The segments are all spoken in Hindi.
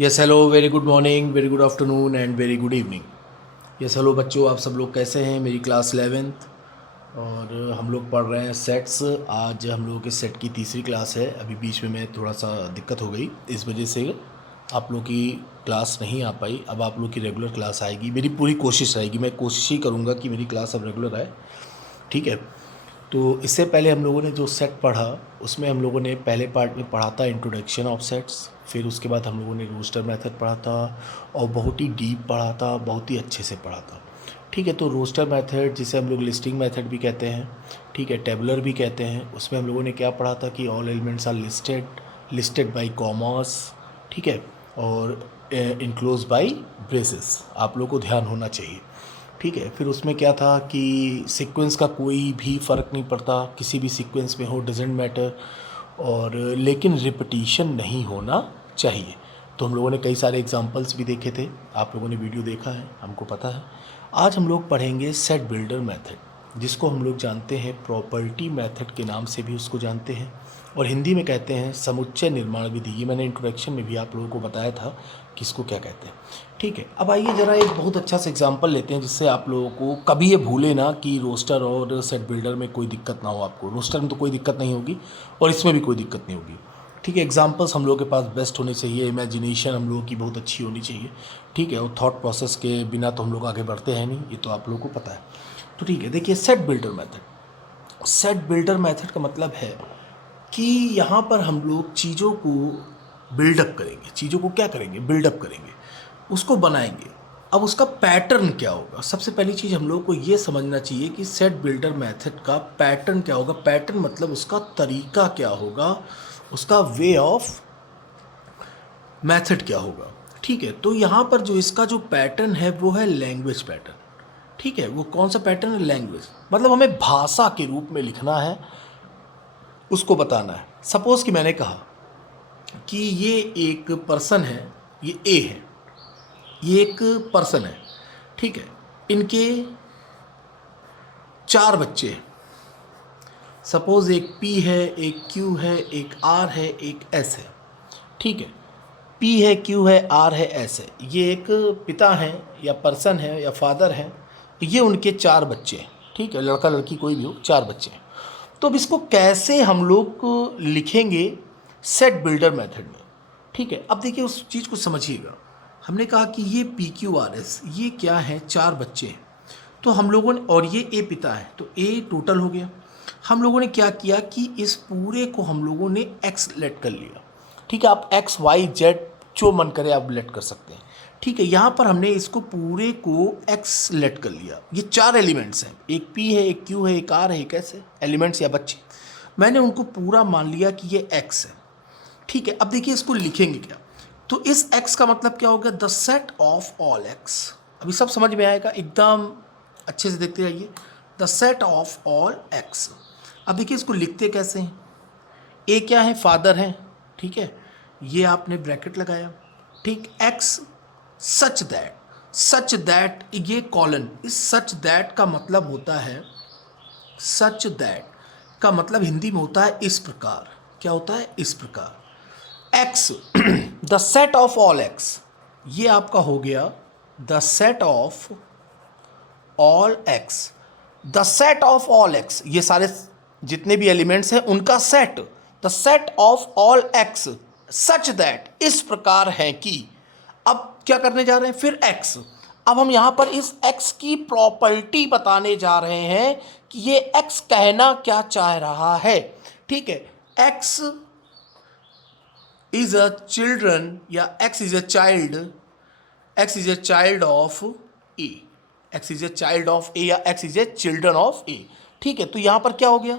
Yes hello, very good morning, very good afternoon and very good evening. Yes hello बच्चों, आप सब लोग कैसे हैं? मेरी क्लास 11th और हम लोग पढ़ रहे हैं सेट्स। आज हम लोगों के सेट की तीसरी क्लास है। अभी बीच में मैं थोड़ा सा दिक्कत हो गई, इस वजह से आप लोग की क्लास नहीं आ पाई। अब आप लोग की रेगुलर क्लास आएगी। मेरी पूरी कोशिश रहेगी, मैं कोशिश ही करूँगा कि मेरी क्लास अब रेगुलर आए, ठीक है। तो इससे पहले हम लोगों ने जो सेट पढ़ा, उसमें हम लोगों ने पहले पार्ट में पढ़ा था इंट्रोडक्शन ऑफ सेट्स। फिर उसके बाद हम लोगों ने रोस्टर मेथड पढ़ा था और बहुत ही डीप पढ़ा था, बहुत ही अच्छे से पढ़ा था, ठीक है। तो रोस्टर मेथड, जिसे हम लोग लिस्टिंग मेथड भी कहते हैं, ठीक है, टेबलर भी कहते हैं, उसमें हम लोगों ने क्या पढ़ा था कि all elements are listed by commas, ठीक है, और इनक्लोज बाई ब्रेसेस। आप लोग को ध्यान होना चाहिए, ठीक है। फिर उसमें क्या था कि सीक्वेंस का कोई भी फ़र्क नहीं पड़ता, किसी भी सीक्वेंस में हो, डजेंट मैटर, और लेकिन रिपीटिशन नहीं होना चाहिए। तो हम लोगों ने कई सारे एग्जांपल्स भी देखे थे, आप लोगों ने वीडियो देखा है, हमको पता है। आज हम लोग पढ़ेंगे सेट बिल्डर मेथड, जिसको हम लोग जानते हैं प्रॉपर्टी मेथड के नाम से भी उसको जानते हैं, और हिंदी में कहते हैं समुच्चय निर्माण विधि। ये मैंने इंट्रोडक्शन में भी आप लोगों को बताया था कि इसको क्या कहते हैं, ठीक है। अब आइए ज़रा एक बहुत अच्छा सा एग्जांपल लेते हैं, जिससे आप लोगों को कभी ये भूले ना कि रोस्टर और सेट बिल्डर में कोई दिक्कत ना हो। आपको रोस्टर में तो कोई दिक्कत नहीं होगी और इसमें भी कोई दिक्कत नहीं होगी, ठीक है। एग्जांपल्स हम लोगों के पास बेस्ट होने चाहिए, इमेजिनेशन हम लोगों की बहुत अच्छी होनी चाहिए, ठीक है, और थॉट प्रोसेस के बिना तो हम लोग आगे बढ़ते हैं नहीं, ये तो आप लोगों को पता है। तो ठीक है, देखिए set builder method. Set builder method का मतलब है कि यहाँ पर हम लोग चीज़ों को बिल्डअप करेंगे। चीज़ों को क्या करेंगे? बिल्डअप करेंगे, उसको बनाएंगे। अब उसका पैटर्न क्या होगा? सबसे पहली चीज़ हम लोग को ये समझना चाहिए कि सेट बिल्डर मेथड का पैटर्न क्या होगा। पैटर्न मतलब उसका तरीका क्या होगा, उसका वे ऑफ मेथड क्या होगा, ठीक है। तो यहाँ पर जो इसका जो पैटर्न है वो है लैंग्वेज पैटर्न, ठीक है। वो कौन सा पैटर्न है? लैंग्वेज, मतलब हमें भाषा के रूप में लिखना है, उसको बताना है। सपोज कि मैंने कहा कि ये एक पर्सन है, ये ए है, ये एक पर्सन है, ठीक है। इनके 4 बच्चे हैं। सपोज एक पी है, एक क्यू है, एक आर है, एक एस है, ठीक है। पी है, क्यू है, आर है, एस है। ये एक पिता हैं या पर्सन है या फादर हैं, ये उनके 4 बच्चे हैं, ठीक है। लड़का लड़की कोई भी हो, 4 बच्चे हैं। तो अब इसको कैसे हम लोग लिखेंगे सेट बिल्डर मेथड में, ठीक है। अब देखिए उस चीज़ को समझिएगा। हमने कहा कि ये पी क्यू आर एस, ये क्या है? 4 बच्चे हैं। तो हम लोगों ने, और ये ए पिता है, तो ए टोटल हो गया। हम लोगों ने क्या किया कि इस पूरे को हम लोगों ने एक्स लेट कर लिया, ठीक है। आप एक्स वाई जेड जो मन करे आप लेट कर सकते हैं, ठीक है। यहाँ पर हमने इसको पूरे को एक्स लेट कर लिया। ये 4 एलिमेंट्स हैं, एक पी है, एक क्यू है, एक आर है, एक एस है, एलिमेंट्स या बच्चे। मैंने उनको पूरा मान लिया कि ये एक्स है, ठीक है। अब देखिए इसको लिखेंगे क्या? तो इस x का मतलब क्या होगा? The set of all x। अभी सब समझ में आएगा, एकदम अच्छे से देखते रहिए। The set of all x। अब देखिए इसको लिखते कैसे हैं? ए क्या है? फादर है, ठीक है, ये आपने ब्रैकेट लगाया, ठीक। x सच दैट, ये कॉलन, इस सच दैट का मतलब होता है, सच दैट का मतलब हिंदी में होता है इस प्रकार। क्या होता है? इस प्रकार। X the set of all x, ये आपका हो गया the set of all X. The set of all x, ये सारे जितने भी एलिमेंट्स हैं उनका set. The set of all X such that, इस प्रकार है कि। अब क्या करने जा रहे हैं? फिर एक्स। अब हम यहां पर इस एक्स की प्रॉपर्टी बताने जा रहे हैं कि ये एक्स कहना क्या चाह रहा है, ठीक है। एक्स इज अ चिल्ड्रन, या x is a child, x is a child of A, x is a child of A, या x is a children of A, ठीक है। तो यहां पर क्या हो गया?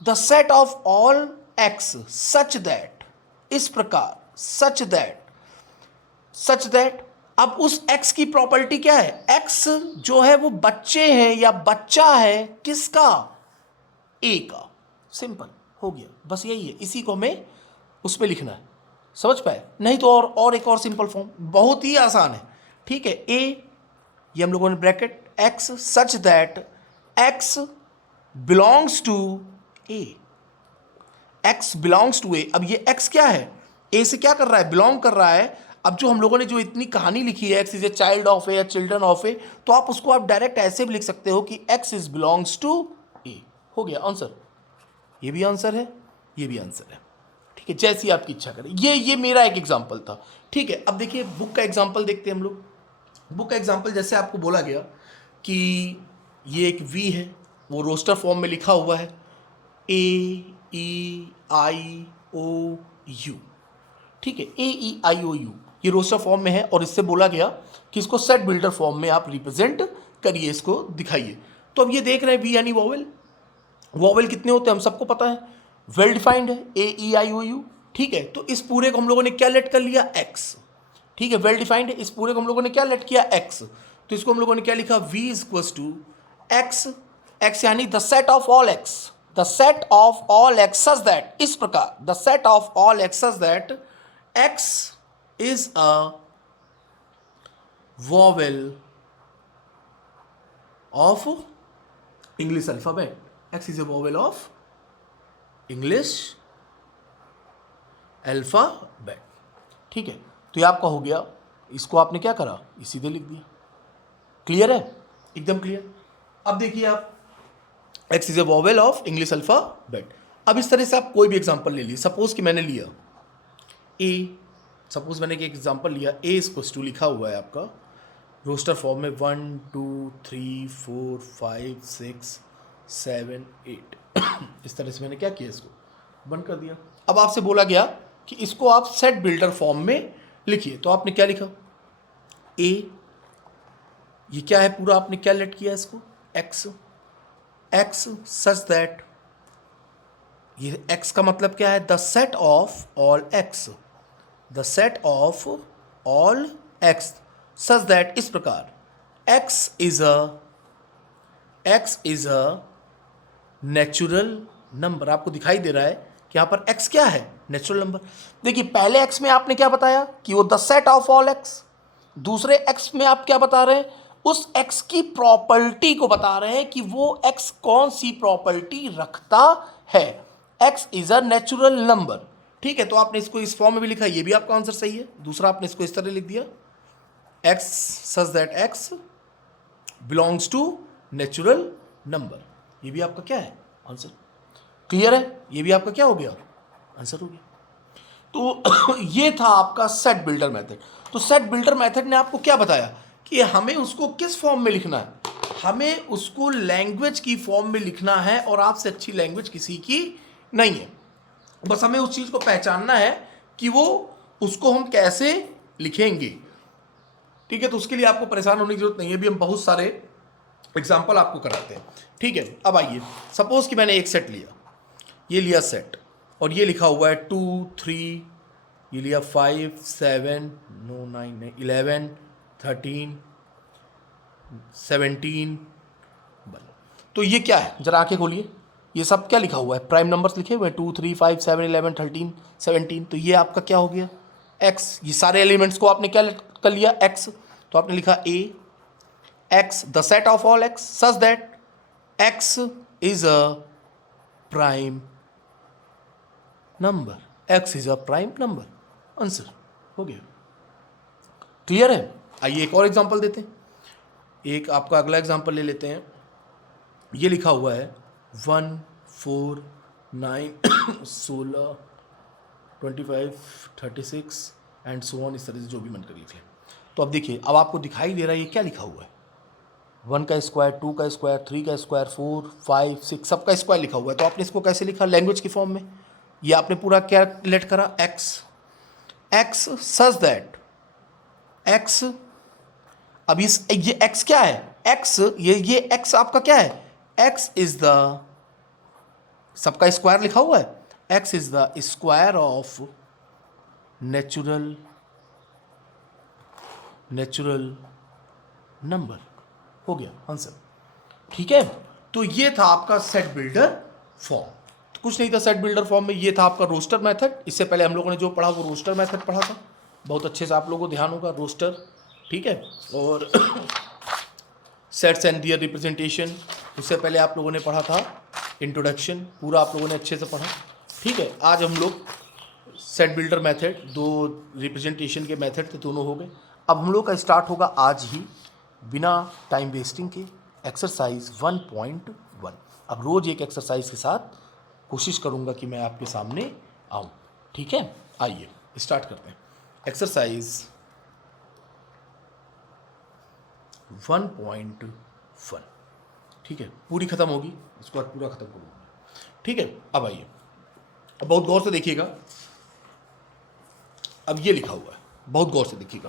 The set of all x such that, इस प्रकार, सच दैट। अब उस x की प्रॉपर्टी क्या है? x जो है वो बच्चे हैं या बच्चा है किसका? ए का। सिंपल हो गया, बस यही है, इसी को हमें उस पर लिखना है। समझ पाए? नहीं तो और एक और सिंपल फॉर्म, बहुत ही आसान है, ठीक है। ए, ये हम लोगों ने bracket, X such that x belongs to A, X belongs to A. अब ये एक्स क्या है? ए से क्या कर रहा है? बिलोंग कर रहा है। अब जो हम लोगों ने जो इतनी कहानी लिखी है, X is a child of A या चिल्ड्रन ऑफ ए, तो आप उसको आप डायरेक्ट ऐसे भी लिख सकते हो कि एक्स इज बिलोंग्स टू ए। हो गया आंसर। ये भी आंसर है, ये भी आंसर है। ठीक है, जैसी आपकी इच्छा करें। ये मेरा एक एग्जाम्पल था। ठीक है, अब देखिए बुक का एग्जाम्पल देखते हैं हम लोग। बुक का एग्जाम्पल जैसे आपको बोला गया कि ये एक वी है, वो रोस्टर फॉर्म में लिखा हुआ है AEIOU। ठीक है, AEIOU ये रोस्टर फॉर्म में है और इससे बोला गया कि इसको सेट बिल्डर फॉर्म में आप रिप्रेजेंट करिए, इसको दिखाइए। तो अब ये देख रहे हैं वी यानी वॉवेल। वॉवेल कितने होते हैं हम सबको पता है, वेल डिफाइंड है AEIOU। ठीक है, तो इस पूरे को हम लोगों ने क्या लेट कर लिया, एक्स। ठीक है, वेल डिफाइंड है, इस पूरे को हम लोगों ने क्या लेट किया, एक्स। तो इसको हम लोगों ने क्या लिखा, V is equals to X. X यानी the set of all X, the set of all X such that, इस प्रकार the set of all X such that x is a vowel of English alphabet. X is a vowel of English alphabet. ठीक है, तो ये आपका हो गया। इसको आपने क्या करा, ये सीधे लिख दिया। क्लियर है, एकदम क्लियर। अब देखिए आप, x is A vowel of English alphabet. अब इस तरह से आप कोई भी एग्जांपल ले लीजिए। सपोज कि मैंने लिया ए, सपोज मैंने एक एग्जांपल लिया, ए इक्वल्स टू लिखा हुआ है आपका रोस्टर फॉर्म में 1 2 3 4 5 6 7 8 इस तरह से मैंने क्या किया, इसको बंद कर दिया। अब आपसे बोला गया कि इसको आप सेट बिल्डर फॉर्म में लिखिए। तो आपने क्या लिखा, ए, ये क्या है पूरा, आपने क्या लेट किया इसको, एक्स। एक्स सच दैट, ये एक्स का मतलब क्या है, the set of all X, the set of all X such that, इस प्रकार x is a natural number. आपको दिखाई दे रहा है कि यहां पर एक्स क्या है, नेचुरल नंबर। देखिए पहले एक्स में आपने क्या बताया कि वो the set of all x, दूसरे एक्स में आप क्या बता रहे हैं, उस एक्स की प्रॉपर्टी को बता रहे हैं कि वो एक्स कौन सी प्रॉपर्टी रखता है। X is a natural number. ठीक है, तो आपने इसको इस फॉर्म में भी लिखा, ये भी आपका आंसर सही है। दूसरा आपने इसको इस तरह लिख दिया, x such that x belongs to natural number. ये भी आपका क्या है, आंसर। क्लियर है, ये भी आपका क्या हो गया, आंसर हो गया। तो ये था आपका सेट बिल्डर मेथड। तो सेट बिल्डर मेथड ने आपको क्या बताया कि हमें उसको किस फॉर्म में लिखना है, हमें उसको लैंग्वेज की फॉर्म में लिखना है। और आपसे अच्छी लैंग्वेज किसी की नहीं है, बस हमें उस चीज़ को पहचानना है कि वो उसको हम कैसे लिखेंगे। ठीक है, तो उसके लिए आपको परेशान होने की जरूरत नहीं है, भी हम बहुत सारे एग्जाम्पल आपको कराते हैं। ठीक है, अब आइए, सपोज कि मैंने एक सेट लिया, ये लिया सेट, और ये लिखा हुआ है 2 3, ये लिया 5 7 नो 9 11 13 17 1। तो ये क्या है, जरा आंखें खोलिए, ये सब क्या लिखा हुआ है, प्राइम नंबर्स लिखे हुए हैं 2 3 5 7 11 13 17। तो ये आपका क्या हो गया, एक्स। ये सारे एलिमेंट्स को आपने क्या कर लिया, एक्स। तो आपने लिखा A, X the set of all X such that x is a prime number. X is a prime number, answer हो गया। क्लियर है, आइए एक और एग्जांपल देते हैं। एक आपका अगला एग्जांपल ले लेते हैं। ये लिखा हुआ है 1 4 9 16 25 36 एंड सो ऑन, इस तरह से जो भी मन कर लिखे। तो अब देखिए, अब आपको दिखाई दे रहा है ये क्या लिखा हुआ है, 1 का स्क्वायर, 2 का स्क्वायर, 3 का स्क्वायर, 4 5 6 सबका स्क्वायर लिखा हुआ है। तो आपने इसको कैसे लिखा, लैंग्वेज की फॉर्म में। ये आपने पूरा क्या लेट करा, x. X such that x, अब इस ये एक्स क्या है, एक्स, ये एक्स आपका क्या है, एक्स इज द, सबका स्क्वायर लिखा हुआ है, X is the square of natural number. हो गया आंसर। ठीक है, तो ये था आपका सेट बिल्डर फॉर्म। तो कुछ नहीं था सेट बिल्डर फॉर्म में, ये था आपका रोस्टर मेथड। इससे पहले हम लोगों ने जो पढ़ा वो रोस्टर मेथड पढ़ा था, बहुत अच्छे से आप लोगों को ध्यान होगा, रोस्टर। ठीक है, और सेट्स एंड दियर रिप्रेजेंटेशन, उससे पहले आप लोगों ने पढ़ा था इंट्रोडक्शन, पूरा आप लोगों ने अच्छे से पढ़ा। ठीक है, आज हम लोग सेट बिल्डर मेथड, दो रिप्रेजेंटेशन के मेथड थे, दोनों हो गए। अब हम लोग का स्टार्ट होगा आज ही बिना टाइम वेस्टिंग के एक्सरसाइज 1.1। अब रोज़ एक एक्सरसाइज के साथ कोशिश करूँगा कि मैं आपके सामने आऊँ, ठीक है। आइए स्टार्ट करते हैं। एक्सरसाइज 1.1, ठीक है, पूरी ख़त्म होगी, इसको आज पूरा ख़त्म करूँगा, ठीक है। अब आइए, अब बहुत गौर से देखिएगा। अब ये लिखा हुआ है, बहुत गौर से देखिएगा।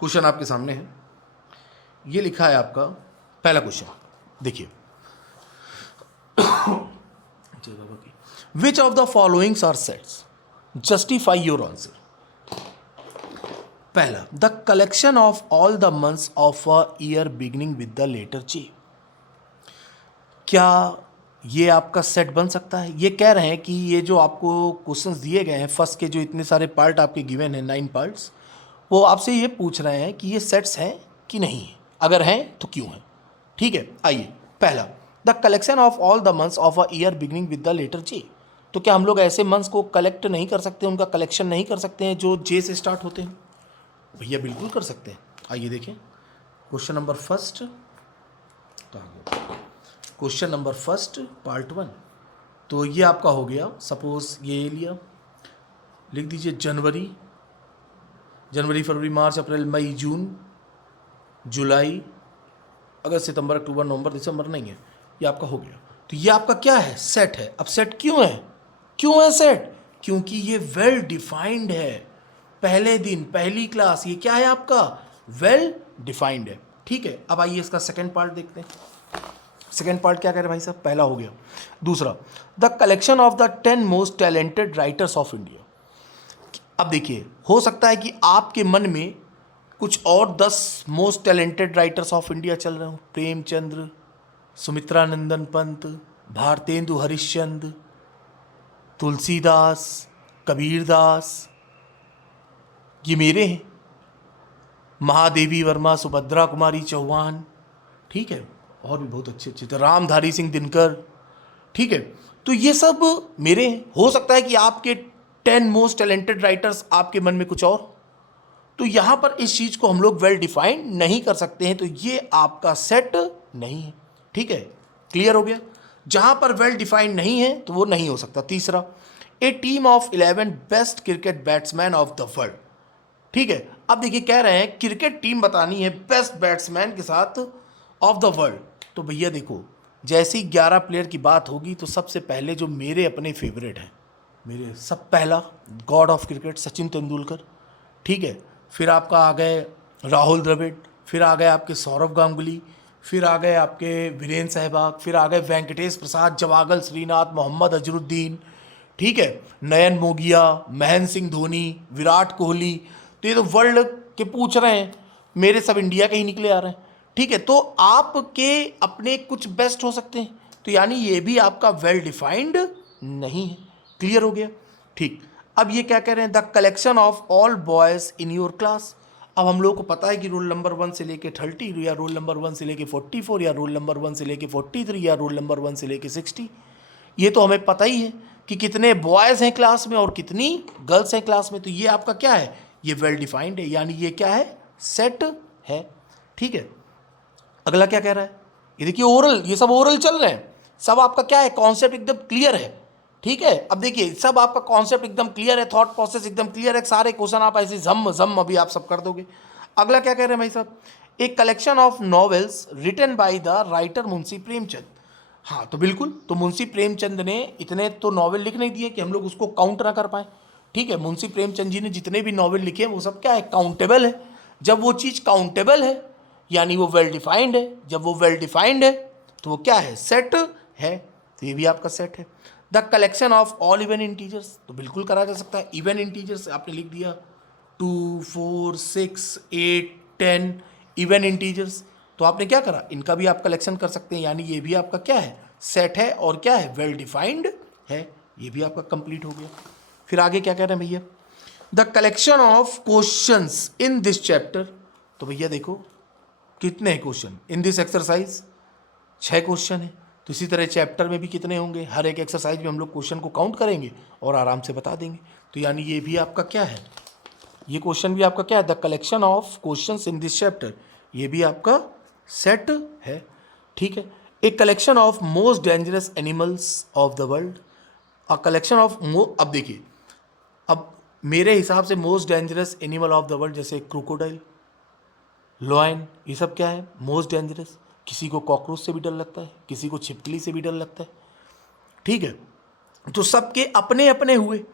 क्वेश्चन आपके सामने है, ये लिखा है आपका पहला क्वेश्चन, देखिए। Which of the followings are sets, justify your answer. पहला, the collection of all the months of a year beginning with the letter J. क्या ये आपका सेट बन सकता है? ये कह रहे हैं कि ये जो आपको क्वेश्चंस दिए गए हैं फर्स्ट के, जो इतने सारे पार्ट आपके गिवन हैं 9 पार्ट्स, वो आपसे ये पूछ रहे हैं कि ये सेट्स हैं कि नहीं है, अगर हैं तो क्यों हैं, ठीक है। आइए, पहला, the collection of all the months of a year beginning with the letter J. तो क्या हम लोग ऐसे मंथ्स को कलेक्ट नहीं कर सकते, उनका कलेक्शन नहीं कर सकते हैं जो जे से स्टार्ट होते हैं? भैया बिल्कुल कर सकते हैं। आइए देखें question number first, question number first part 1। तो ये आपका हो गया, सपोज ये लिया, लिख दीजिए जनवरी, फरवरी, मार्च, अप्रैल, मई, जून, जुलाई, अगस्त, सितंबर, अक्टूबर, नवंबर, दिसंबर, नहीं है, ये आपका हो गया। तो ये आपका क्या है? सेट है। अब सेट क्यों है? क्यों है सेट? क्योंकि ये वेल डिफाइंड है। पहले दिन, पहली क्लास, ये क्या है आपका? वेल डिफाइंड है, ठीक है। अब आइए इसका सेकेंड पार्ट देखते हैं। सेकेंड पार्ट क्या कह रहे हैं भाई साहब? पहला हो गया। दूसरा, the collection of the 10 most talented writers of India. अब देखिए, हो सकता है कि आपके मन में कुछ और 10 most talented writers of India चल रहे हो। प्रेमचंद्र, सुमित्रानंदन पंत, भारतेंदु हरिश्चंद्र, तुलसीदास, कबीरदास, ये मेरे हैं, महादेवी वर्मा, सुभद्रा कुमारी चौहान, ठीक है, और भी बहुत अच्छे अच्छे थे, रामधारी सिंह दिनकर, ठीक है। तो ये सब मेरे हैं। हो सकता है कि आपके 10 मोस्ट टैलेंटेड राइटर्स, आपके मन में कुछ और। तो यहाँ पर इस चीज़ को हम लोग वेल डिफाइंड नहीं कर सकते हैं, तो ये आपका सेट नहीं है, ठीक है। क्लियर हो गया? जहाँ पर वेल डिफाइंड नहीं है तो वो नहीं हो सकता। तीसरा, a team of 11 best cricket batsman of the world, ठीक है। अब देखिए, कह रहे हैं क्रिकेट टीम बतानी है बेस्ट बैट्समैन के साथ ऑफ द वर्ल्ड। तो भैया देखो, जैसे ही 11 प्लेयर की बात होगी तो सबसे पहले जो मेरे अपने फेवरेट हैं, मेरे सब पहला God of cricket Sachin Tendulkar, ठीक है। फिर आपका आ गए राहुल द्रविड़, फिर आ गए आपके सौरव गांगुली, फिर आ गए आपके वीरेंद्र सहवाग, फिर आ गए वेंकटेश प्रसाद, जवागल श्रीनाथ, मोहम्मद अजरुद्दीन, ठीक है, नयन मोगिया, महेंद्र सिंह धोनी, विराट कोहली। तो ये तो वर्ल्ड के पूछ रहे हैं, मेरे सब इंडिया के ही निकले आ रहे हैं, ठीक है। तो आपके अपने कुछ बेस्ट हो सकते हैं, तो यानी ये भी आपका वेल डिफाइंड नहीं है। क्लियर हो गया? ठीक। अब ये क्या कह रहे हैं? The collection of all boys in your class. अब हम लोग को पता है कि रोल नंबर 1 से लेके 30, या रोल नंबर 1 से लेके 44, या रोल नंबर 1 से लेके 43, या रोल नंबर 1 से लेके 60। ये तो हमें पता ही है कि कितने बॉयज़ हैं क्लास में और कितनी गर्ल्स हैं क्लास में। तो ये आपका क्या है? ये वेल डिफाइंड है, यानी ये क्या है? सेट है, ठीक है। अगला क्या कह रहा है? ये देखिए ओरल, ये सब ओरल चल रहे हैं, सब आपका क्या है? कॉन्सेप्ट एकदम क्लियर है, ठीक है। अब देखिए, सब आपका कॉन्सेप्ट एकदम क्लियर है, थॉट प्रोसेस एकदम क्लियर है, सारे क्वेश्चन आप ऐसे जम अभी आप सब कर दोगे। अगला क्या कह रहे हैं भाई साहब? एक collection of novels written by the writer Munshi Premchand. हाँ, तो बिल्कुल, तो मुंशी प्रेमचंद ने इतने तो नॉवेल लिख नहीं दिए कि हम लोग उसको काउंट ना कर पाए, ठीक है। मुंशी प्रेमचंद जी ने जितने भी नॉवेल लिखे हैं वो सब क्या है? काउंटेबल है। जब वो चीज़ काउंटेबल है यानी वो वेल डिफाइंड है। जब वो वेल डिफाइंड है तो वो क्या है? सेट है। तो ये भी आपका सेट है। The collection of all even integers, तो बिल्कुल करा जा सकता है। इवन इंटीजर्स आपने लिख दिया 2, 4, 6, 8, 10 इवन इंटीजर्स, तो आपने क्या करा? इनका भी आप कलेक्शन कर सकते हैं, यानी ये भी आपका क्या है? सेट है और क्या है? वेल डिफाइंड है। ये भी आपका कंप्लीट हो गया। फिर आगे क्या कह रहे हैं भैया? The collection of questions in this chapter, तो भैया देखो कितने हैं question in this exercise? 6 question है। तो इसी तरह चैप्टर में भी कितने होंगे, हर एक एक्सरसाइज में हम लोग क्वेश्चन को काउंट करेंगे और आराम से बता देंगे। तो यानी ये भी आपका क्या है, ये क्वेश्चन भी आपका क्या है, the collection of questions in this chapter, ये भी आपका सेट है। ठीक है, a collection of most dangerous animals of the world, a collection of अब देखिए, अब मेरे हिसाब से most dangerous animal of the world जैसे क्रोकोडाइल, लॉयन, ये सब क्या है मोस्ट डेंजरस। किसी को कॉकरोच से भी डर लगता है, किसी को छिपकली से भी डर लगता है। ठीक है, तो सबके अपने अपने हुए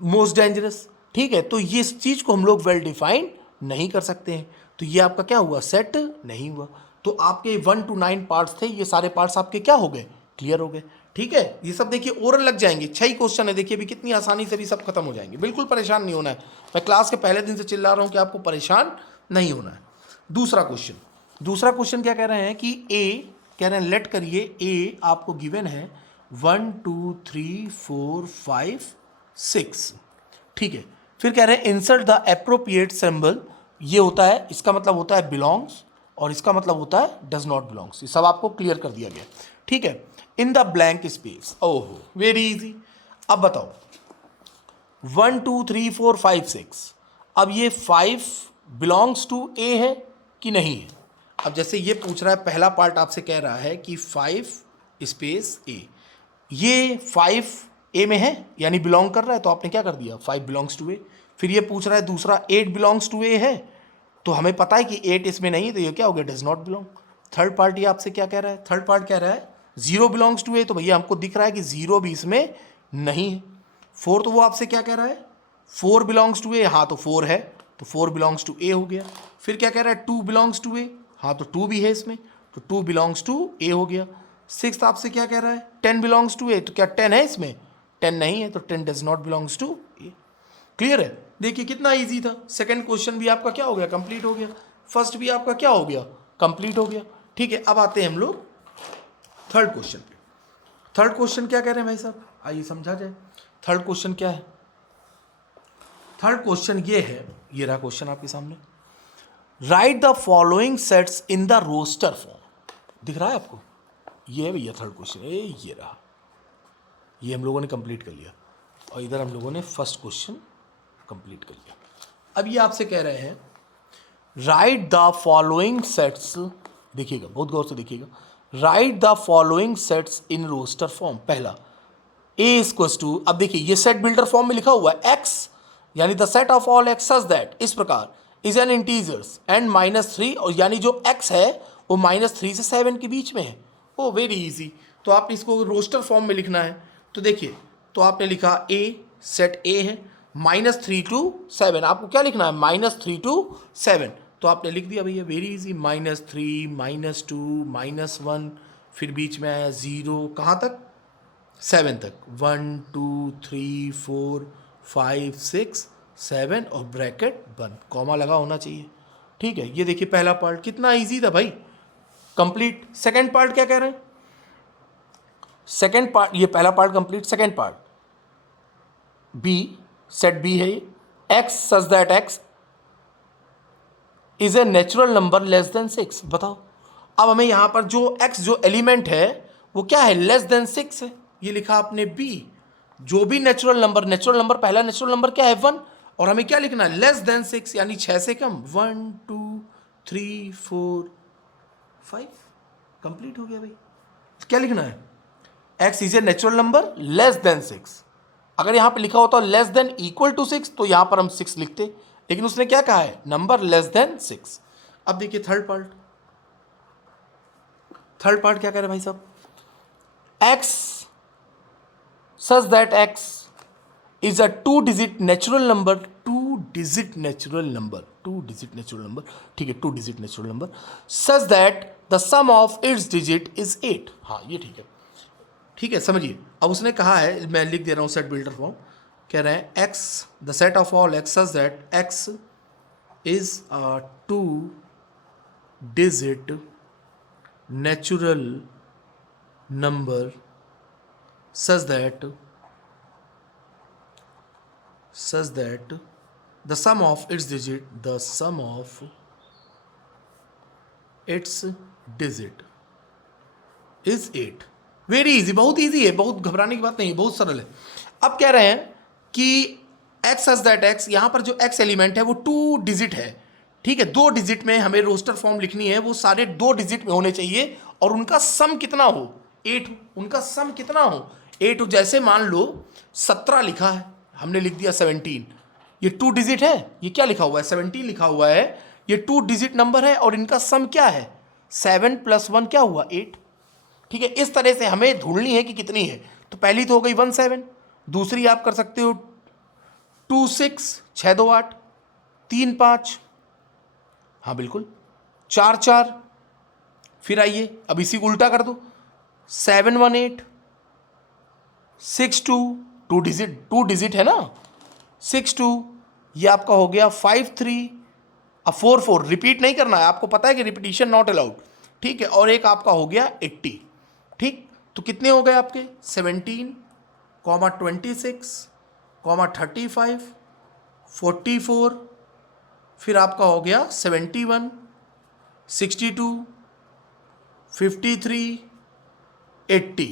मोस्ट डेंजरस। ठीक है, तो ये इस चीज़ को हम लोग वेल डिफाइन नहीं कर सकते हैं, तो ये आपका क्या हुआ, सेट नहीं हुआ। तो आपके 1 to 9 पार्ट्स थे, ये सारे पार्ट्स आपके क्या हो गए, क्लियर हो गए। ठीक है, ये सब देखिए ओरल लग जाएंगे, 6 ही क्वेश्चन है, देखिए अभी कितनी आसानी से भी सब खत्म हो जाएंगे, बिल्कुल परेशान नहीं होना है। मैं क्लास के पहले दिन से चिल्ला रहा हूँ कि आपको परेशान नहीं होना है। दूसरा क्वेश्चन क्या कह रहे हैं कि ए कह रहे हैं, लेट करिए ए आपको गिवन है 1 2 3 4 5 6। ठीक है, फिर कह रहे हैं इंसर्ट द एप्रोप्रिएट सिंबल, ये होता है, इसका मतलब होता है बिलोंग्स और इसका मतलब होता है डज नॉट बिलोंग्स, ये सब आपको क्लियर कर दिया गया। ठीक है, इन द ब्लैंक स्पेस, ओहो वेरी इजी। अब बताओ 1 2 3 4 5 6, अब ये 5 बिलोंग्स टू ए है कि नहीं है। अब जैसे ये पूछ रहा है, पहला पार्ट आपसे कह रहा है कि 5 स्पेस ए, ये 5 ए में है यानी बिलोंग कर रहा है, तो आपने क्या कर दिया 5 बिलोंग्स टू ए। फिर ये पूछ रहा है दूसरा 8 बिलोंग्स टू ए है, तो हमें पता है कि 8 इसमें नहीं है, तो ये क्या हो गया, does not belong. Third part ये आपसे क्या कह रहा है, थर्ड पार्ट कह रहा है 0 बिलोंग्स टू ए, तो भैया हमको दिख रहा है कि 0 भी इसमें नहीं है। फोर्थ वो आपसे क्या कह रहा है, 4 बिलोंग्स टू ए, हाँ तो 4 है, तो 4 बिलोंग्स टू ए हो गया। फिर क्या कह रहा है 2 बिलोंग्स टू ए, हाँ तो 2 भी है इसमें, तो 2 बिलोंग्स टू ए हो गया। सिक्स्थ आपसे क्या कह रहा है 10 बिलोंग्स टू ए, तो क्या 10 है इसमें, 10 नहीं है, तो 10 does not belongs to A. Clear है, देखिए कितना इजी था। सेकंड क्वेश्चन भी आपका क्या हो गया, कंप्लीट हो गया। फर्स्ट भी आपका क्या हो गया, कंप्लीट हो गया। ठीक है, अब आते हैं हम लोग थर्ड क्वेश्चन पे। थर्ड क्वेश्चन क्या कह रहे हैं भाई साहब, आइए समझा जाए। थर्ड क्वेश्चन क्या है, थर्ड क्वेश्चन ये है, ये रहा क्वेश्चन आपके सामने, write the following sets in the roster form. दिख रहा है आपको, ये है भैया थर्ड क्वेश्चन, ये रहा, ये हम लोगों ने कंप्लीट कर लिया, और इधर हम लोगों ने फर्स्ट क्वेश्चन कंप्लीट कर लिया। अब ये आपसे कह रहे हैं राइट द फॉलोइंग सेट्स, देखिएगा बहुत गौर से देखिएगा, write the following sets in roster form. पहला ए इक्वल्स टू, अब देखिए ये सेट बिल्डर फॉर्म में लिखा हुआ है एक्स, यानी the set of all X such that, इस प्रकार इज एन इंटीजर्स एंड -3, और यानी जो x है वो -3 से 7 के बीच में है। ओ वेरी इजी, तो आप इसको रोस्टर फॉर्म में लिखना है। तो देखिए, तो आपने लिखा a, सेट a है, -3 to 7, आपको क्या लिखना है -3 to 7, तो आपने लिख दिया भैया, वेरी इजी, -3 -2 -1, फिर बीच में आया 0, कहाँ तक 7 तक, 1 2 3 4 5 6 7 और ब्रैकेट बंद, कॉमा लगा होना चाहिए। ठीक है, ये देखिए पहला पार्ट कितना इजी था भाई, कंप्लीट। सेकंड पार्ट क्या कह रहे हैं, सेकंड पार्ट, ये पहला part complete, second part B, set B है ये, x such that x is a natural number less than 6। बताओ, अब हमें यहां पर जो एक्स जो एलिमेंट है वो क्या है, लेस देन 6 है, ये लिखा आपने बी। जो भी नेचुरल नंबर पहला नेचुरल नंबर क्या है 1, और हमें क्या लिखना है लेस देन 6, यानी 6 से कम, 1 2 3 4 5, कंप्लीट हो गया भाई। क्या लिखना है, x is a natural number less than 6। अगर यहां पे लिखा होता लेस देन इक्वल टू 6 तो यहां पर हम 6 लिखते, लेकिन उसने क्या कहा है, नंबर लेस देन 6। अब देखिए थर्ड पार्ट, थर्ड पार्ट क्या कह रहे हैं भाई साहब, x such that x is a 2-digit natural number, 2-digit natural number, 2-digit natural number, ठीक है 2-digit natural number, such that the sum of its digit is 8। हाँ ये ठीक है, ठीक है समझिए। अब उसने कहा है, मैं लिख दे रहा हूँ सेट बिल्डर फॉर्म, कह रहे हैं x, the set of all x such that x is a 2-digit natural number such that the sum of its digit is 8। Very easy, बहुत इजी है, बहुत घबराने की बात नहीं है, बहुत सरल है। अब कह रहे हैं कि एक्स सच दैट एक्स, यहां पर जो एक्स एलिमेंट है वो 2 डिजिट है, ठीक है, 2 डिजिट में हमें रोस्टर फॉर्म लिखनी है, वो सारे 2 डिजिट में होने चाहिए और उनका सम कितना हो, 8 हो। उनका सम कितना हो, 8 हो। जैसे मान लो 17 लिखा है, हमने लिख दिया 17, ये 2 डिजिट है, ये क्या लिखा हुआ है, 17 लिखा हुआ है, ये 2 डिजिट नंबर है और इनका सम क्या है, 7 + 1 क्या हुआ, 8। ठीक है, इस तरह से हमें ढूंढनी है कि कितनी है। तो पहली तो हो गई 1 7, दूसरी आप कर सकते हो 2 6, 6 2 8, 3 5, हाँ बिल्कुल, 4 4, फिर आइए अब इसी को उल्टा कर दो, 7 1 8, 6 2, 2 डिजिट है ना, 6 2, ये आपका हो गया 5 3, अब 4 4, रिपीट नहीं करना है, आपको पता है कि रिपीटिशन नॉट अलाउड, ठीक है, और एक आपका हो गया 80। ठीक, तो कितने हो गए आपके, 17, 26, 35, 44, फिर आपका हो गया 71, 62, 53, 80।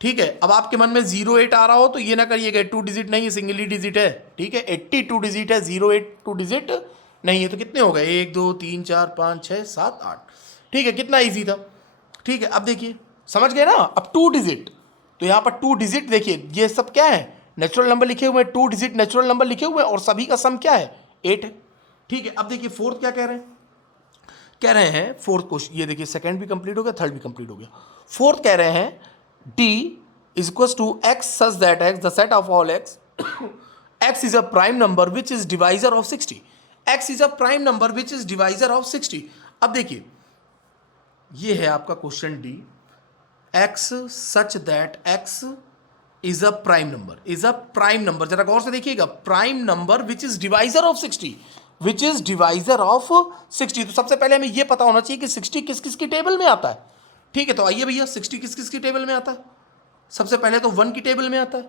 ठीक है, अब आपके मन में 08 आ रहा हो तो ये ना करिएगा, 2 डिजिट नहीं है, सिंगल ही डिजिट है, ठीक है, 80 2 डिजिट है, 08 2 डिजिट नहीं है। तो कितने हो गए, 1 2 3 4 5 6 7 8, ठीक है, कितना इजी था। ठीक है, अब देखिए समझ गए ना, अब 2 डिजिट, तो यहाँ पर 2 डिजिट देखिए, ये सब क्या है, नेचुरल नंबर लिखे हुए हैं, 2 डिजिट नेचुरल नंबर लिखे हुए हैं और सभी का सम क्या है, 8 है। ठीक है, अब देखिए फोर्थ क्या कह रहे हैं फोर्थ क्वेश्चन, ये देखिए सेकंड भी कंप्लीट हो गया, थर्ड भी कंप्लीट हो गया। फोर्थ कह रहे हैं D is equals to x such that x, the set of all x, x is a prime number which is divisor of 60, x is a prime number which is divisor of 60। अब देखिए ये है आपका question D, x such that x is a prime number, is a prime number, जरा गौर से देखिएगा, prime number which is divisor of 60, which is divisor of 60। तो सबसे पहले हमें ये पता होना चाहिए कि 60 किस किस की टेबल में आता है। ठीक है, तो आइए भैया 60 किस किस की टेबल में आता है, सबसे पहले तो 1 की टेबल में आता है,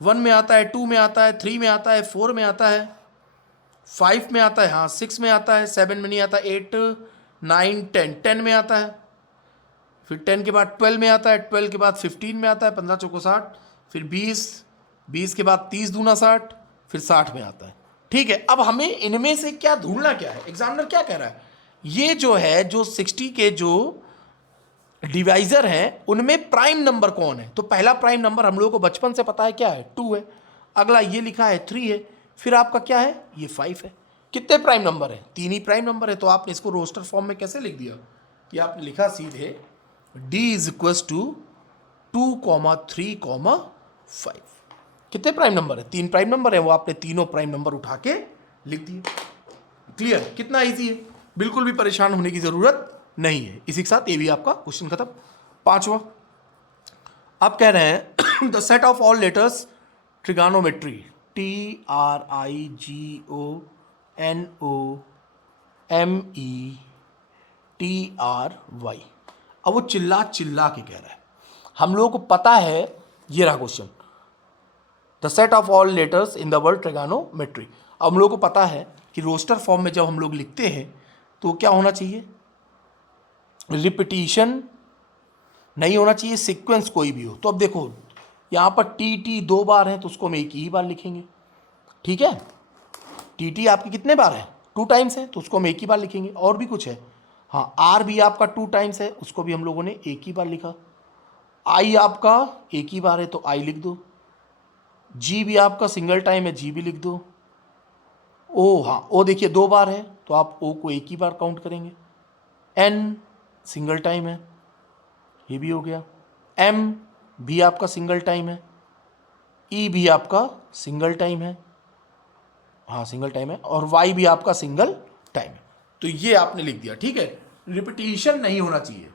1 में आता है, 2 में आता है, 3 में आता है, 4 में आता है, 5 में आता है, हाँ 6 में आता है, 7 में नहीं आता, 8 9 10, 10 में आता है, फिर 10 के बाद 12 में आता है, 12 के बाद 15 में आता है, 15 चौको 60, फिर 20, 20 के बाद 30 दूना 60, फिर 60 में आता है। ठीक है, अब हमें इनमें से क्या ढूंढना क्या है, एग्जामिनर क्या कह रहा है, ये जो है जो 60 के जो डिवाइजर हैं उनमें प्राइम नंबर कौन है। तो पहला प्राइम नंबर हम लोगों को बचपन से पता है क्या है, 2 है, अगला ये लिखा है 3 है, फिर आपका क्या है, ये 5 है। कितने प्राइम नंबर है, 3 ही प्राइम नंबर है। तो आपने इसको रोस्टर फॉर्म में कैसे लिख दिया कि आपने लिखा सीधे D इज इक्वल्स टू 2, 3, 5। कितने प्राइम नंबर है, 3 प्राइम नंबर है, वो आपने तीनों प्राइम नंबर उठा के लिख दिए। क्लियर, कितना इजी है, बिल्कुल भी परेशान होने की जरूरत नहीं है। इसी के साथ ये भी आपका क्वेश्चन खत्म। पांचवा, आप कह रहे हैं the set of all letters trigonometry, TRIGONOMETRY। अब वो चिल्ला चिल्ला के कह रहा है, हम लोगों को पता है, ये रहा question, the set of all letters in the word trigonometry. अब हम लोगों को पता है कि रोस्टर फॉर्म में जब हम लोग लिखते हैं तो क्या होना चाहिए, रिपीटिशन नहीं होना चाहिए, सीक्वेंस कोई भी हो। तो अब देखो यहाँ पर टी 2 बार है तो उसको हम एक ही बार लिखेंगे, ठीक है, टी आपकी कितने बार है, 2 टाइम्स है तो उसको हम एक ही बार लिखेंगे। और भी कुछ है, हाँ आर भी आपका 2 टाइम्स है, उसको भी हम लोगों ने एक ही बार लिखा। आई आपका एक ही बार है तो आई लिख दो। जी भी आपका सिंगल टाइम है, जी भी लिख दो। ओ हाँ, ओ देखिए 2 बार है तो आप ओ को एक ही बार काउंट करेंगे। एन सिंगल टाइम है, ये भी हो गया। एम भी आपका सिंगल टाइम है, ई भी आपका सिंगल टाइम है, हाँ सिंगल टाइम है, और वाई भी आपका सिंगल टाइम है। तो ये आपने लिख दिया, ठीक है, रिपीटिशन नहीं होना चाहिए,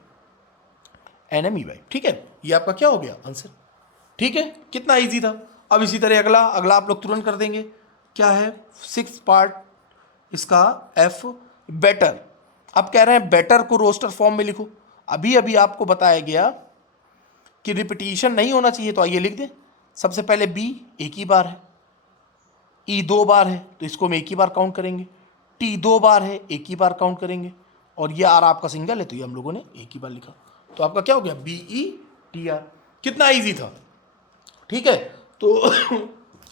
NMEY। ठीक है, ये आपका क्या हो गया आंसर। ठीक है, कितना इजी था। अब इसी तरह अगला आप लोग तुरंत कर देंगे, क्या है 6th पार्ट इसका F, बेटर। अब कह रहे हैं बेटर को रोस्टर फॉर्म में लिखो। अभी अभी आपको बताया गया कि रिपीटिशन नहीं होना चाहिए, तो आइए लिख दें। सबसे पहले B एक ही बार है, E 2 बार है तो इसको हम एक ही बार काउंट करेंगे, T 2 बार है एक ही बार काउंट करेंगे, और ये R आपका सिंगल है तो ये हम लोगों ने एक ही बार लिखा। तो आपका क्या हो गया, BETR। कितना इजी था, ठीक है। तो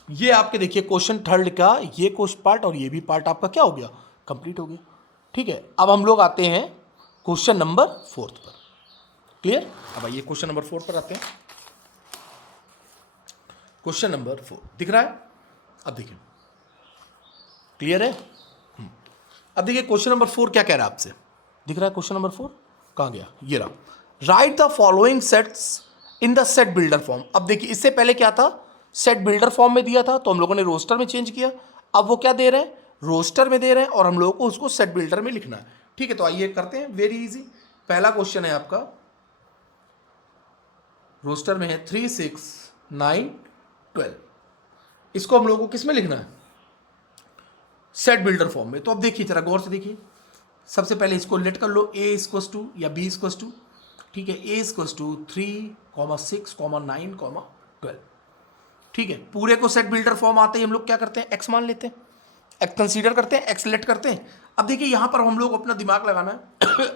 ये आपके देखिए क्वेश्चन थर्ड का ये क्वेश्चन पार्ट और ये भी पार्ट आपका क्या हो गया, कंप्लीट हो गया, ठीक है। अब हम लोग आते हैं क्वेश्चन नंबर 4 पर। क्लियर? अब आइए क्वेश्चन नंबर 4 पर आते हैं। क्वेश्चन नंबर 4 दिख रहा है? अब देखिए, क्लियर है? अब देखिए क्वेश्चन नंबर 4 क्या कह रहा है आपसे, दिख रहा है क्वेश्चन नंबर 4 कहाँ गया, ये रहा। Right the following sets in the set builder form. अब देखिए इससे पहले क्या था, सेट बिल्डर फॉर्म में दिया था, तो हम लोगों ने रोस्टर में चेंज किया। अब वो क्या दे रहे हैं, रोस्टर में दे रहे हैं, और हम लोगों को उसको सेट बिल्डर में लिखना है, ठीक है। तो आइए करते हैं, वेरी इजी। पहला क्वेश्चन है आपका, रोस्टर में है 3, 6, 9, 12। इसको हम लोगों को किस में लिखना है, सेट बिल्डर फॉर्म में। तो अब देखिए जरा गौर से देखिए, सबसे पहले इसको लेट कर लो, a इक्वस टू या b इक्वस टू, ठीक है, a इक्वस टू 3, 6, 9, 12, ठीक है। पूरे को सेट बिल्डर फॉर्म आते ही हम लोग क्या करते हैं, x मान लेते हैं, x कंसीडर करते हैं, x लेट करते हैं। अब देखिए यहाँ पर हम लोग अपना दिमाग लगाना है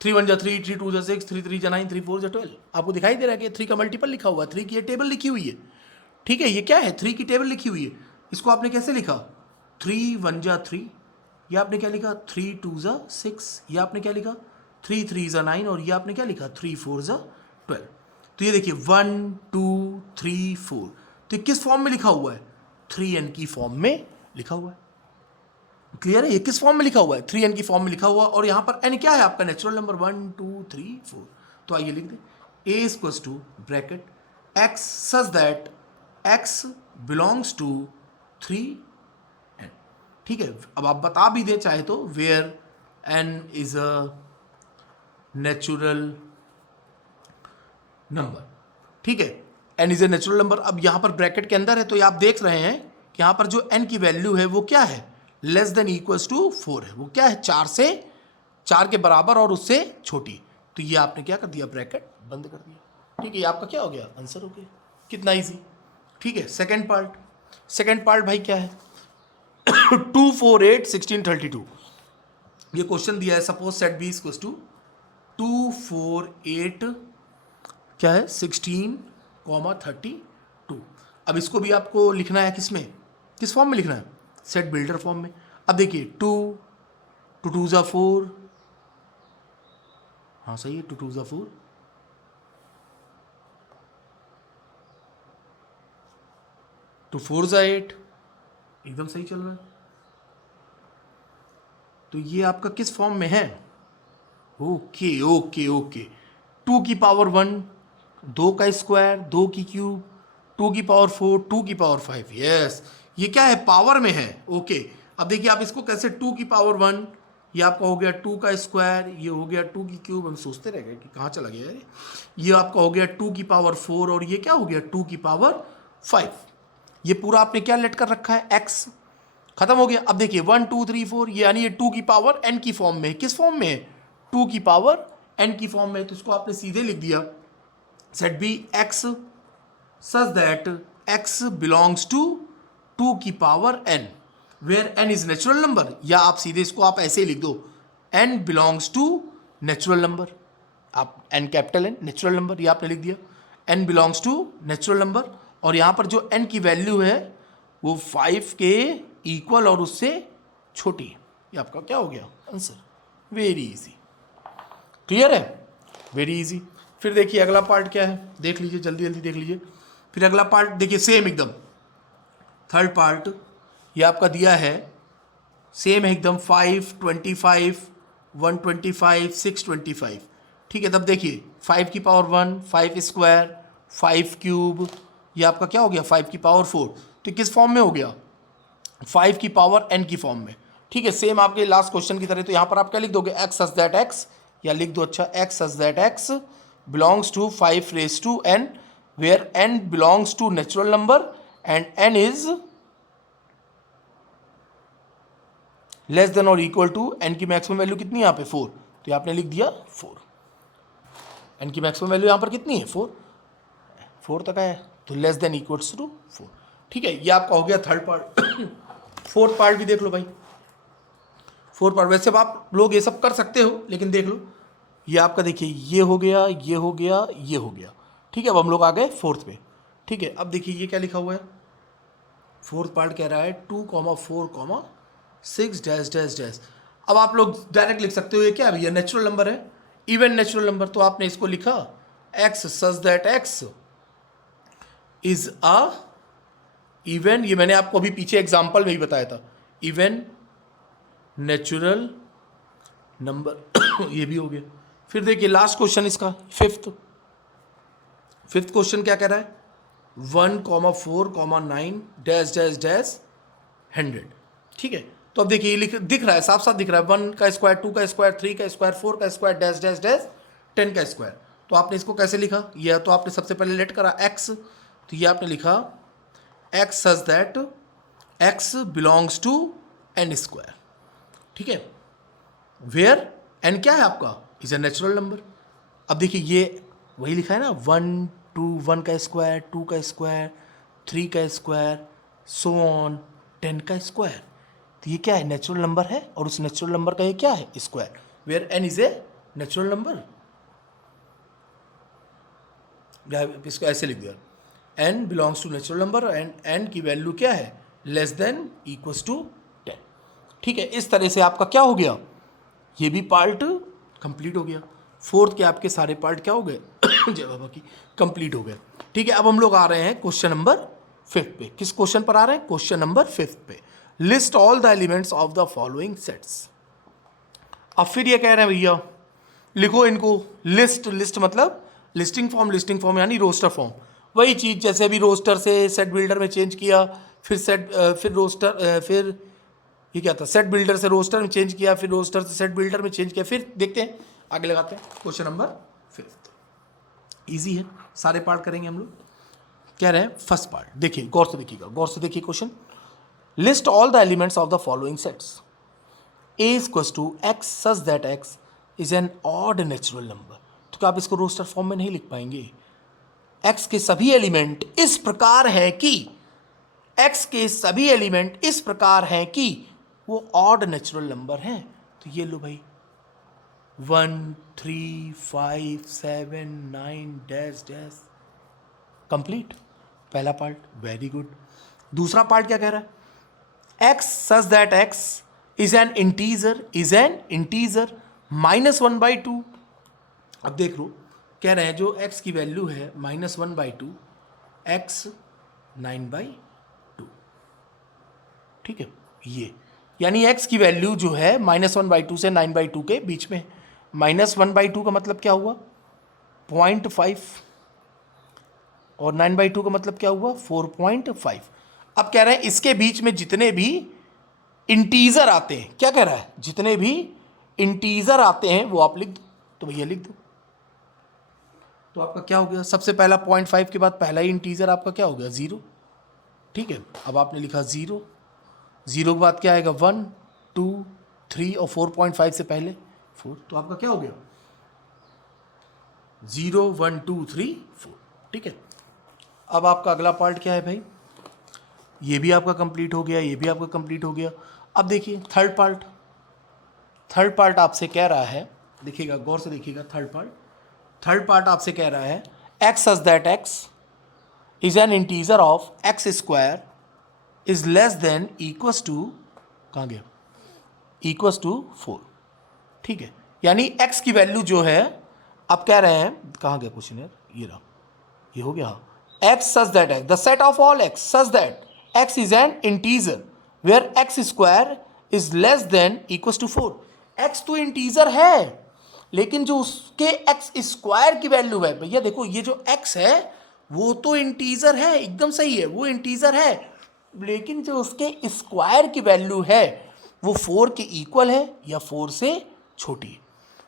3 1 जा 3, 3 2 जा 6, 3 3 जा 9, 3 4 जा 12। आपको दिखाई दे रहा है कि 3 का मल्टीपल लिखा हुआ है, 3 की ये टेबल लिखी हुई है, ठीक है। ये क्या है, 3 की टेबल लिखी हुई है। इसको आपने कैसे लिखा, 3 1 जा 3, ये आपने क्या लिखा, 3 2 जा 6, ये आपने क्या लिखा, 3 3 जा 9, और ये आपने क्या लिखा, 3 4 जा 12। तो ये देखिए 1 2 3 4, तो किस फॉर्म में लिखा हुआ है, 3n की फॉर्म में लिखा हुआ है। क्लियर है? ये किस फॉर्म में लिखा हुआ है, 3n की फॉर्म में लिखा हुआ, और यहां पर n क्या है आपका, नेचुरल नंबर 1 2 3 4। तो आइए लिख दें, a equals to bracket x such that x belongs to 3n, ठीक है। अब आप बता भी दें चाहे तो, where n is a natural number, ठीक है, n is a natural number. अब यहां पर ब्रैकेट के अंदर है, तो ये आप देख रहे हैं कि यहां पर जो n की वैल्यू है वो क्या है, लेस देन इक्वल्स टू 4 है, वो क्या है, 4 के बराबर और उससे छोटी। तो ये आपने क्या कर दिया, ब्रैकेट बंद कर दिया, ठीक है। ये आपका क्या हो गया, आंसर हो गया, कितना इजी, ठीक है। सेकेंड पार्ट भाई क्या है 2 4 8 16 32। ये क्वेश्चन दिया है, suppose set B equals to 2 4 8 क्या है 16, 32। अब इसको भी आपको लिखना है किसमें, किस फॉर्म में लिखना है, सेट बिल्डर फॉर्म में। अब देखिए 2 2 जा 4, हाँ सही है, 2 जा 4, 2 4 जा 8, एकदम सही चल रहा है। तो ये आपका किस फॉर्म में है, ओके ओके ओके, 2 की पावर 1, 2 का स्क्वायर, 2 की क्यूब, 2 की पावर 4, 2 की पावर 5, यस, ये क्या है, पावर में है, ओके। अब देखिए आप इसको कैसे, 2 की पावर 1, ये आपका हो गया 2 का स्क्वायर, ये हो गया 2 की क्यूब, हम सोचते रह गए कि कहाँ चला गया है, ये आपका हो गया 2 की पावर 4, और ये क्या हो गया 2 की पावर 5। ये पूरा आपने क्या लेट कर रखा है, x, खत्म हो गया। अब देखिए 1 2 3 4, ये यानी ये 2 की पावर n की फॉर्म में है, किस फॉर्म में है, 2 की पावर n की फॉर्म में। तो इसको आपने सीधे लिख दिया, set B x such that x belongs to 2 की power n, where n is natural number, या आप सीधे इसको आप ऐसे ही लिख दो, n belongs to natural number, आप n capital n natural number, ये आपने लिख दिया, n belongs to natural number. और यहाँ पर जो n की वैल्यू है वो 5 के इक्वल और उससे छोटी, ये आपका क्या हो गया, आंसर, वेरी इजी। क्लियर है, वेरी इजी। फिर देखिए अगला पार्ट क्या है, देख लीजिए, जल्दी जल्दी देख लीजिए। फिर अगला पार्ट देखिए सेम एकदम, थर्ड पार्ट ये आपका दिया है, सेम है एकदम, 5 25 125 625, ठीक है। तब देखिए 5 की पावर 1, 5 स्क्वायर, 5 क्यूब, ये आपका क्या हो गया 5 की पावर 4। तो किस फॉर्म में हो गया, 5 की पावर n की फॉर्म में, ठीक है। सेम आपके लास्ट क्वेश्चन की तरह। तो यहाँ पर आप क्या लिख दोगे, x सच दैट x, या लिख दो अच्छा x such that x belongs to 5 raise to n, where n belongs to natural number and n is less than और इक्वल टू, n की मैक्सिमम वैल्यू कितनी है यहाँ पे 4, तो ये आपने लिख दिया 4, n की मैक्सिमम वैल्यू यहाँ पर कितनी है 4 तक है, तो लेस देन इक्वल्स टू 4, ठीक है। ये आपका हो गया थर्ड पार्ट। फोर्थ पार्ट भी देख लो भाई, फोर्थ पार्ट वैसे आप लोग ये सब कर सकते हो, लेकिन देख लो, ये आपका देखिए ये हो गया, ये हो गया, ये हो गया, ठीक है, अब हम लोग आ गए फोर्थ पे। ठीक है, अब देखिए ये क्या लिखा हुआ है, फोर्थ पार्ट कह रहा है 2,4,6 डैश डैश डैश। अब आप लोग डायरेक्ट लिख सकते हो ये क्या है भैया, नेचुरल नंबर है, इवन नेचुरल नंबर। तो आपने इसको लिखा x such that x is a even, ये मैंने आपको अभी पीछे एग्जांपल में ही बताया था, इवन नेचुरल नंबर ये भी हो गया। फिर देखिए लास्ट क्वेश्चन इसका फिफ्थ क्वेश्चन क्या कह रहा है, 1,4,9 डैश डैश डैश 100। ठीक है, तो अब देखिए ये दिख रहा है, साफ साफ दिख रहा है, 1 का स्क्वायर, 2 का स्क्वायर, 3 का स्क्वायर, 4 का स्क्वायर, डैश डैश डैश 10 का स्क्वायर। तो आपने इसको कैसे लिखा, यह तो आपने सबसे पहले लेट करा x, तो ये आपने लिखा x such that x belongs to n square. ठीक है, वेयर n क्या है आपका, इज अ नेचुरल नंबर। अब देखिए ये वही लिखा है ना, 1 2 1 का स्क्वायर, 2 का स्क्वायर, 3 का स्क्वायर, सो ऑन 10 का स्क्वायर। तो ये क्या है, नेचुरल नंबर है, और उस नेचुरल नंबर का ये क्या है, square, where n is a natural number. इसको ऐसे लिख दिया, n belongs to natural number and n की वैल्यू क्या है, लेस देन इक्वल्स टू 10। ठीक है, इस तरह से आपका क्या हो गया, ये भी पार्ट कंप्लीट हो गया। फोर्थ के आपके सारे पार्ट क्या हो गए जय बाबा की, कंप्लीट हो गए। ठीक है, अब हम लोग आ रहे हैं क्वेश्चन नंबर 5 पे। किस क्वेश्चन पर आ रहे हैं, क्वेश्चन नंबर 5 पे। List all the elements of the following sets. अब फिर ये कह रहे हैं भैया लिखो इनको, लिस्ट मतलब लिस्टिंग फॉर्म यानी रोस्टर फॉर्म। वही चीज़ जैसे अभी रोस्टर से सेट बिल्डर में चेंज किया, फिर रोस्टर, फिर ये क्या था, सेट बिल्डर से रोस्टर में चेंज किया, फिर रोस्टर से सेट बिल्डर में चेंज किया। फिर देखते हैं आगे लगाते हैं क्वेश्चन नंबर 5। इजी है, सारे पार्ट करेंगे हम लोग। कह रहे हैं फर्स्ट पार्ट, देखिए गौर से देखिएगा, गौर से देखिए question. List all the elements of the following sets, a equals to x such that x is an odd natural number. तो क्या आप इसको रोस्टर फॉर्म में नहीं लिख पाएंगे, x के सभी एलिमेंट इस प्रकार हैं कि, x के सभी एलिमेंट इस प्रकार हैं कि वो ऑड नेचुरल नंबर हैं। तो ये लो भाई 1 3 5 7 9 डैश डैश, कंप्लीट पहला पार्ट, वेरी गुड। दूसरा पार्ट क्या कह रहा है, x such that x is an integer -1/2। अब देख लो कह रहे हैं जो x की वैल्यू है -1/2, x 9/2। ठीक है, ये यानी x की वैल्यू जो है -1/2 से 9/2 के बीच में। -1/2 का मतलब क्या हुआ 0.5, और 9/2 का मतलब क्या हुआ 4.5। अब कह रहे हैं इसके बीच में जितने भी इंटीजर आते हैं, क्या कह रहा है, जितने भी इंटीजर आते हैं वो आप लिख दो। तो भैया लिख दो, तो आपका क्या हो गया, सबसे पहला 0.5 के बाद पहला ही इंटीजर आपका क्या हो गया 0। ठीक है, अब आपने लिखा 0 के बाद क्या आएगा 1 2 3 और 4.5 से पहले 4। तो आपका क्या हो गया 0 1 2 3 4। ठीक है, अब आपका अगला पार्ट क्या है भाई, ये भी आपका कंप्लीट हो गया, ये भी आपका कंप्लीट हो गया। अब देखिए थर्ड पार्ट आपसे कह रहा है, देखिएगा गौर से देखिएगा, थर्ड पार्ट आपसे कह रहा है x such that x is an integer of x square is less than equals to, कहाँ गया, इक्वल्स टू 4। ठीक है, यानी x की वैल्यू जो है, अब कह रहे हैं, कहाँ गया क्वेश्चन यार, ये रहा, ये हो गया, x such that x the set of all x such that x is an integer where x square is less than equals to 4। x तो इंटीजर है, लेकिन जो उसके x स्क्वायर की वैल्यू है, भैया देखो ये जो x है वो तो इंटीजर है, एकदम सही है, वो इंटीजर है, लेकिन जो उसके स्क्वायर की वैल्यू है वो 4 के इक्वल है या 4 से छोटी है।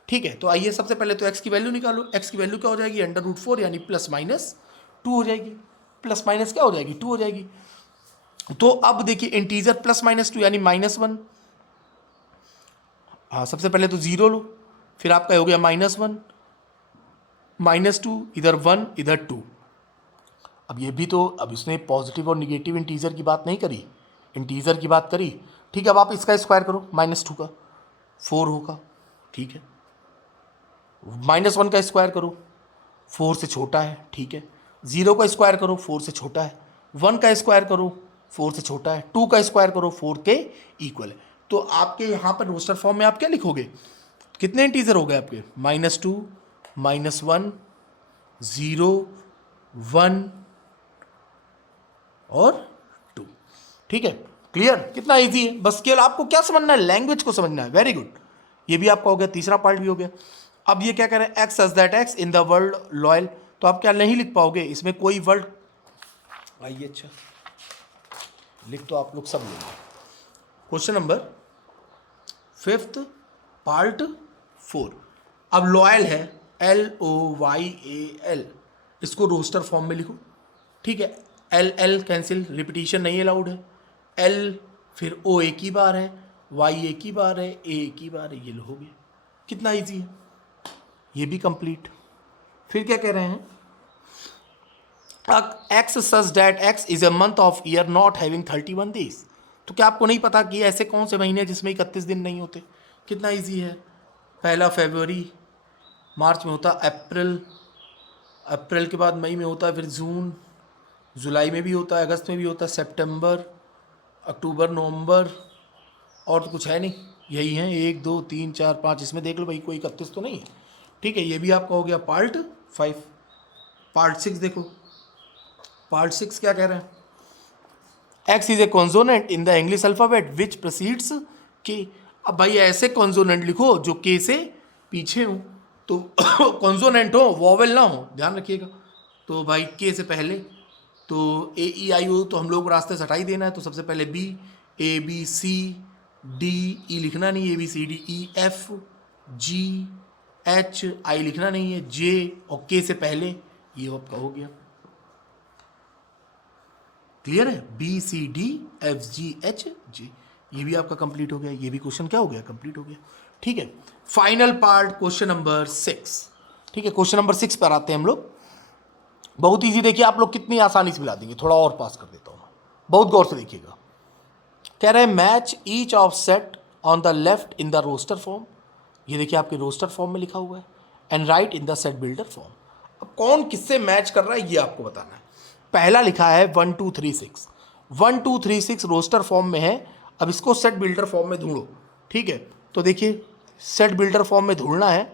ठीक है, तो आइए सबसे पहले तो x की वैल्यू निकालो। x की वैल्यू क्या हो जाएगी, √4 यानी +-2 हो जाएगी, प्लस माइनस क्या हो जाएगी 2 हो जाएगी। तो अब देखिए इंटीजर +-2 यानी -1। हाँ, सबसे पहले तो 0 लो, फिर आपका हो गया -1 -2, इधर 1 इधर 2। अब ये भी तो, अब इसने पॉजिटिव और निगेटिव इंटीजर की बात नहीं करी, इंटीजर की बात करी। ठीक है, अब आप इसका स्क्वायर करो, -2 का 4 होगा। ठीक है, -1 का स्क्वायर करो, 4 से छोटा है, ठीक है। 0 का स्क्वायर करो 4 से छोटा है, 1 का स्क्वायर करो 4 से छोटा है, 2 का स्क्वायर करो 4 के इक्वल है। तो आपके यहाँ पर रोस्टर फॉर्म में आप क्या लिखोगे, कितने इंटीजर हो गए आपके, -2, -1, 0, 1 और 2, ठीक है। क्लियर, कितना इजी है। बस केवल आपको क्या समझना है, लैंग्वेज को समझना है। वेरी गुड, ये भी आपका हो गया, तीसरा पार्ट भी हो गया। अब ये क्या कह रहे हैं, x such that x in the world loyal, तो आप क्या नहीं लिख पाओगे इसमें कोई वर्ड, आइए अच्छा लिख तो आप लोग सब लेंगे। Question number 5th part 4। अब लॉयल है LOYAL, इसको रोस्टर फॉर्म में लिखो, ठीक है। L कैंसिल, रिपीटिशन नहीं अलाउड है, L फिर O एक ही बार है, Y एक ही बार है, A एक ही बार है, ये हो गया। कितना इजी है, ये भी कंप्लीट। फिर क्या कह रहे हैं, x such that x is a month of year not having 31 days, तो क्या आपको नहीं पता कि ऐसे कौन से महीने जिसमें 31 दिन नहीं होते। कितना इजी है, पहला फरवरी, मार्च में होता अप्रैल, अप्रैल के बाद मई में होता है, फिर जून, जुलाई में भी होता है, अगस्त में भी होता है, सितंबर, अक्टूबर, नवंबर, और तो कुछ है नहीं, यही है 1 2 3 4 5, इसमें देख लो भाई कोई 31 तो नहीं है, ठीक है। ये भी आपका हो गया पार्ट 5। पार्ट 6 देखो, पार्ट 6 क्या कह रहे हैं, x is A consonant in the English alphabet which proceeds के। अब भाई ऐसे कॉन्सोनेंट लिखो जो के से पीछे हो, तो कॉन्सोनेंट हो, वॉवेल ना हो, ध्यान रखिएगा। तो भाई के से पहले तो AEIO तो हम लोग को रास्ते से हटा ही देना है, तो सबसे पहले B, ABCDE लिखना नहीं है, ABCDEFGHI लिखना नहीं है, J और K से पहले, ये आपका हो गया। क्लियर है, BCDFGHJ, ये भी आपका कंप्लीट हो गया। ये भी क्वेश्चन क्या हो गया, कंप्लीट हो गया, ठीक है। फाइनल पार्ट क्वेश्चन नंबर 6, ठीक है। क्वेश्चन नंबर 6 पर आते हैं हम लोग। बहुत इजी, देखिए आप लोग कितनी आसानी से मिला देंगे, थोड़ा और पास कर देता हूँ, बहुत गौर से देखिएगा। कह रहे हैं match each of set on the left in the roster form, ये देखिए आपके रोस्टर फॉर्म में लिखा हुआ है, and right in the set builder form. अब कौन किससे मैच कर रहा है ये आपको बताना है। पहला लिखा है 1 2 3 6, 1 2 3 6 रोस्टर फॉर्म में है। अब इसको सेट बिल्डर फॉर्म में ढूंढो, ठीक है। तो देखिए सेट बिल्डर फॉर्म में ढूंढना है,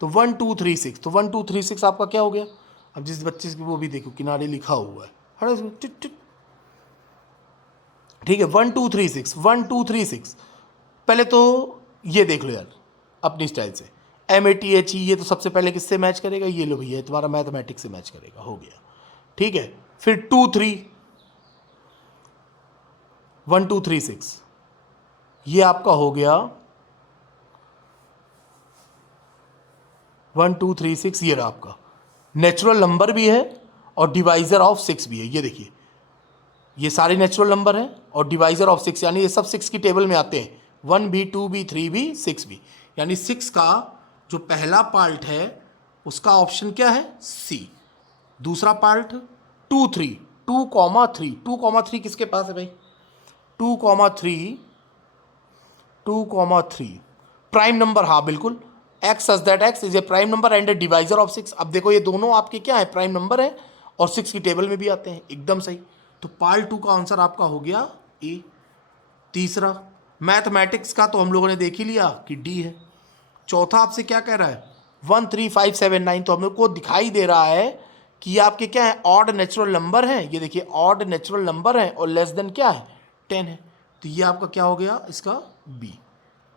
तो 1 2 3 6, तो 1 2 3 6 आपका क्या हो गया। अब जिस बच्चे की वो भी देखो किनारे लिखा हुआ है, ठीक है। 1 2 3 6, 1 2 3 6, पहले तो ये देख लो यार अपनी स्टाइल से, MATHE, ये तो सबसे पहले किससे मैच करेगा, ये लो भैया तुम्हारा मैथमेटिक्स से मैच करेगा, हो गया, ठीक है। फिर 2 3, 1 2 3 6, ये आपका हो गया 1 2 3 6, ये रहा आपका नेचुरल नंबर भी है और डिवाइजर ऑफ 6 भी है। ये देखिए ये सारे नेचुरल नंबर हैं और डिवाइजर ऑफ 6, यानी ये सब 6 की टेबल में आते हैं, 1B 2B 3B 6B, यानी 6 का जो पहला पार्ट है उसका ऑप्शन क्या है, C। दूसरा पार्ट 2 3, 2,3, 2,3 किसके पास है भाई, 2,3 प्राइम नंबर, हाँ बिल्कुल, x such that x is A prime number and A divisor of 6। अब देखो ये दोनों आपके क्या है, प्राइम नंबर है और 6 की टेबल में भी आते हैं, एकदम सही। तो पार्ट 2 का आंसर आपका हो गया ए। तीसरा मैथमेटिक्स का तो हम लोगों ने देख ही लिया कि डी है। चौथा आपसे क्या कह रहा है 1 3 5 7 9, तो हम लोग को दिखाई दे रहा है कि ये आपके क्या है, ऑड नेचुरल नंबर है। ये देखिए ऑड नेचुरल नंबर है और लेस देन क्या है 10 है, तो ये आपका क्या हो गया, इसका बी,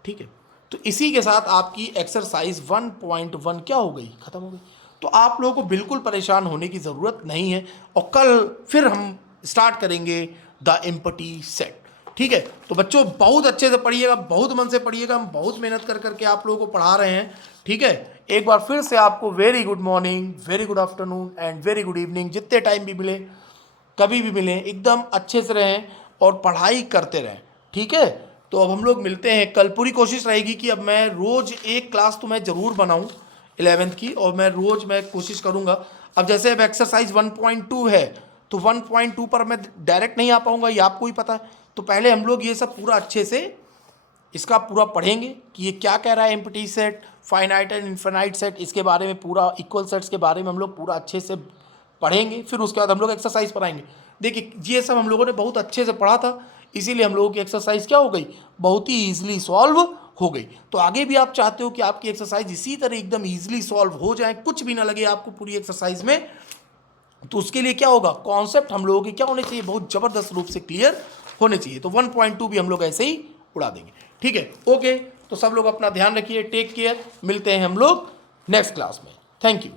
ठीक है। तो इसी के साथ आपकी एक्सरसाइज 1.1 क्या हो गई, खत्म हो गई। तो आप लोगों को बिल्कुल परेशान होने की ज़रूरत नहीं है, और कल फिर हम स्टार्ट करेंगे द एम्पटी सेट, ठीक है। तो बच्चों बहुत अच्छे से पढ़िएगा, बहुत मन से पढ़िएगा, हम बहुत मेहनत कर करके आप लोगों को पढ़ा रहे हैं, ठीक है। एक बार फिर से आपको very good morning, very good afternoon and very good evening, जितने टाइम भी मिले, कभी भी मिलें, एकदम अच्छे से रहें और पढ़ाई करते रहें, ठीक है। तो अब हम लोग मिलते हैं कल। पूरी कोशिश रहेगी कि अब मैं रोज़ एक क्लास तो मैं ज़रूर बनाऊं 11th की, और मैं रोज़ मैं कोशिश करूंगा। अब जैसे अब एक्सरसाइज 1.2 है, तो 1.2 पर मैं डायरेक्ट नहीं आ पाऊंगा, ये आपको ही पता है। तो पहले हम लोग ये सब पूरा अच्छे से इसका पूरा पढ़ेंगे कि ये क्या कह रहा है empty set, finite and infinite set, इसके बारे में पूरा, इक्वल सेट्स के बारे में हम लोग पूरा अच्छे से पढ़ेंगे। फिर उसके बाद हम लोग एक्सरसाइज पढ़ाएंगे। देखिए ये सब हम लोगों ने बहुत अच्छे से पढ़ा था, इसीलिए हम लोगों की एक्सरसाइज क्या हो गई, बहुत ही ईजिली सॉल्व हो गई। तो आगे भी आप चाहते हो कि आपकी एक्सरसाइज इसी तरह एकदम ईजिली सॉल्व हो जाए, कुछ भी ना लगे आपको पूरी एक्सरसाइज में, तो उसके लिए क्या होगा, कॉन्सेप्ट हम लोगों के क्या होने चाहिए, बहुत जबरदस्त रूप से क्लियर होने चाहिए। तो 1.2 भी हम लोग ऐसे ही उड़ा देंगे, ठीक है। ओके, तो सब लोग अपना ध्यान रखिए, टेक केयर, मिलते हैं हम लोग नेक्स्ट क्लास में। Thank you.